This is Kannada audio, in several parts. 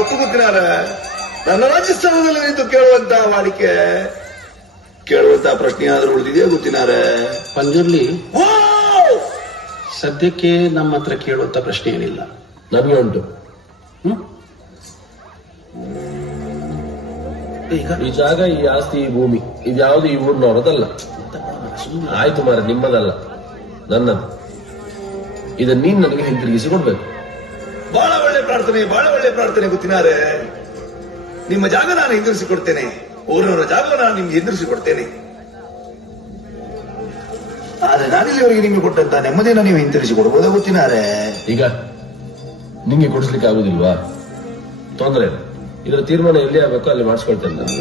ಒತ್ತು ಗೊತ್ತಿನಾರ ನನ್ನ ರಾಜಸ್ಥಾನದಲ್ಲಿ ನಿಂತು ಕೇಳುವಂತಹ ವಾಡಿಕೆ ಕೇಳುವಂತಹ ಪ್ರಶ್ನೆ ಆದ್ರೂ ಉಳಿದಿದೆಯಾ ಗೊತ್ತಿನಾರ ಪಂಜುರ್ಲಿ ಸದ್ಯಕ್ಕೆ ನಮ್ಮ ಹತ್ರ ಕೇಳುವಂತ ಪ್ರಶ್ನೆ ಏನಿಲ್ಲ. ನಮಗೆ ಉಂಟು. ಈ ಜಾಗ, ಈ ಆಸ್ತಿ, ಈ ಭೂಮಿ ಇದ್ಯಾವುದು ಈ ಊರಿನವರದಲ್ಲ. ಆಯ್ತು ಮಾರ, ನಿಮ್ಮದಲ್ಲ, ನನ್ನದು. ಇದನ್ನ ನೀನ್ ನನಗೆ ಹಿಂತಿರುಗಿಸಿ ಕೊಡ್ಬೇಕು. ಬಹಳ ಒಳ್ಳೆ ಪ್ರಾರ್ಥನೆ ಗೊತ್ತಿನಾರೆ. ನಿಮ್ಮ ಜಾಗ ನಾನು ಹಿಂದಿರಿಸಿ ಕೊಡ್ತೇನೆ, ಊರವರ ಜಾಗ ನಾನು ನಿಮ್ಗೆ ಹಿಂದಿರಿಸಿ ಕೊಡ್ತೇನೆ. ಆದ್ರೆ ನಾನಿಲ್ಲಿವರೆಗೆ ನಿಮ್ಗೆ ಕೊಟ್ಟಂತ ನೆಮ್ಮದಿನ ನೀವು ಹಿಂತಿರಿಸಿ ಕೊಡ್ಬೋದಾ ಗೊತ್ತಿನಾರೆ? ಈಗ ನಿಂಗೆ ಕೊಡಿಸ್ಲಿಕ್ಕೆ ಆಗುದಿಲ್ವಾ? ತೊಂದ್ರೆ ಇಲ್ಲ, ಇದರ ತೀರ್ಮಾನ ಎಲ್ಲಿ ಆಗ್ಬೇಕು ಅಲ್ಲಿ ಮಾಡಿಸ್ಕೊಳ್ತೇನೆ ನಾನು.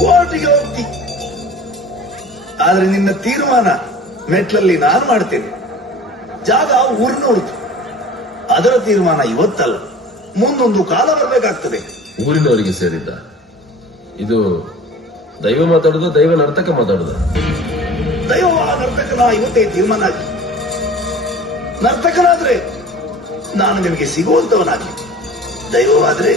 ಕೋರ್ಟಿಗೆ ಹೋಗ್ತಿ, ಆದ್ರೆ ನಿನ್ನ ತೀರ್ಮಾನ ಮೆಟ್ಲಲ್ಲಿ ನಾನು ಮಾಡ್ತೇನೆ. ಜಾಗ ಊರಿನವ್ರದ್ದು, ಅದರ ತೀರ್ಮಾನ ಇವತ್ತಲ್ಲ, ಮುಂದೊಂದು ಕಾಲ ಬರಬೇಕಾಗ್ತದೆ. ಊರಿನವರಿಗೆ ಸೇರಿದ್ದ ಇದು ದೈವ ಮಾತಾಡುದ, ದೈವ ನರ್ತಕ ಮಾತಾಡುದ? ದೈವವಾದ ನರ್ತಕನ ಇವತ್ತೇ ತೀರ್ಮಾನ ಆಗಿ, ನರ್ತಕನಾದ್ರೆ ನಾನು ನಿಮಗೆ ಸಿಗುವಂತವನಾಗಿ, ದೈವವಾದ್ರೆ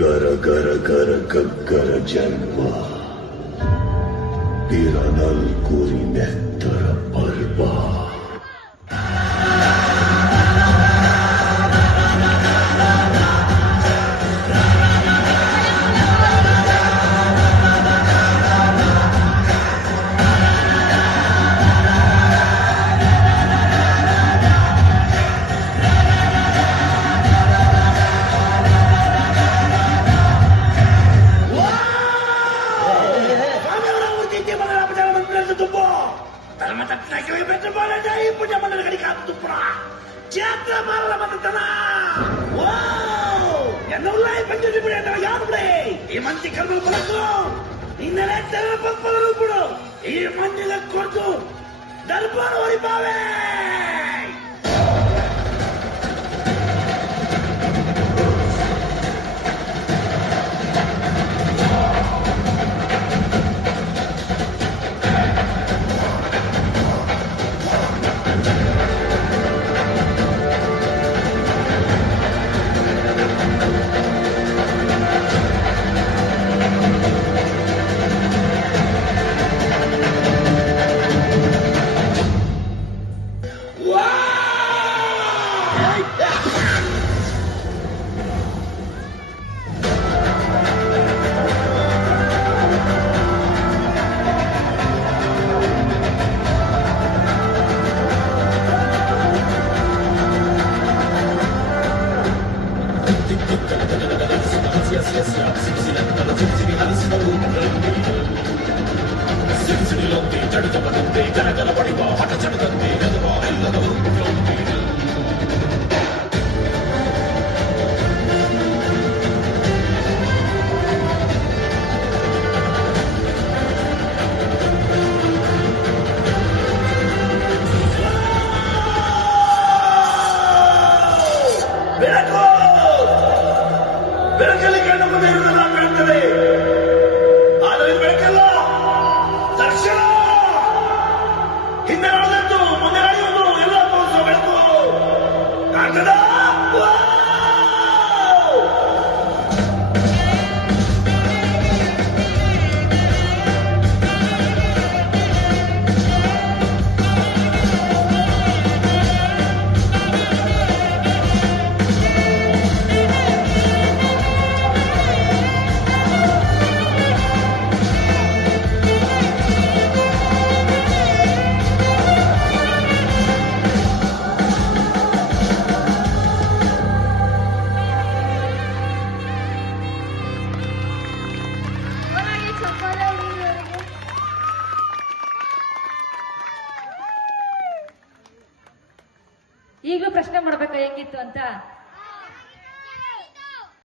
ಗರ ಗರ ಗರ ಗಗ್ಗರ ಜನ್ಮ ಇರನಲ್ ಕುರಿ ನೆತ್ತರ ಪರ್ವ. ఈ మంచి కర్మలు పడకు, నిన్ననే తెల్ల పప్పలు ఇప్పుడు ఈ మందిల కొడుకు దర్బారు ఓడిపోవే. ಈಗಲೂ ಪ್ರಶ್ನೆ ಮಾಡ್ಬೇಕಾ ಹೆಂಗಿತ್ತು ಅಂತ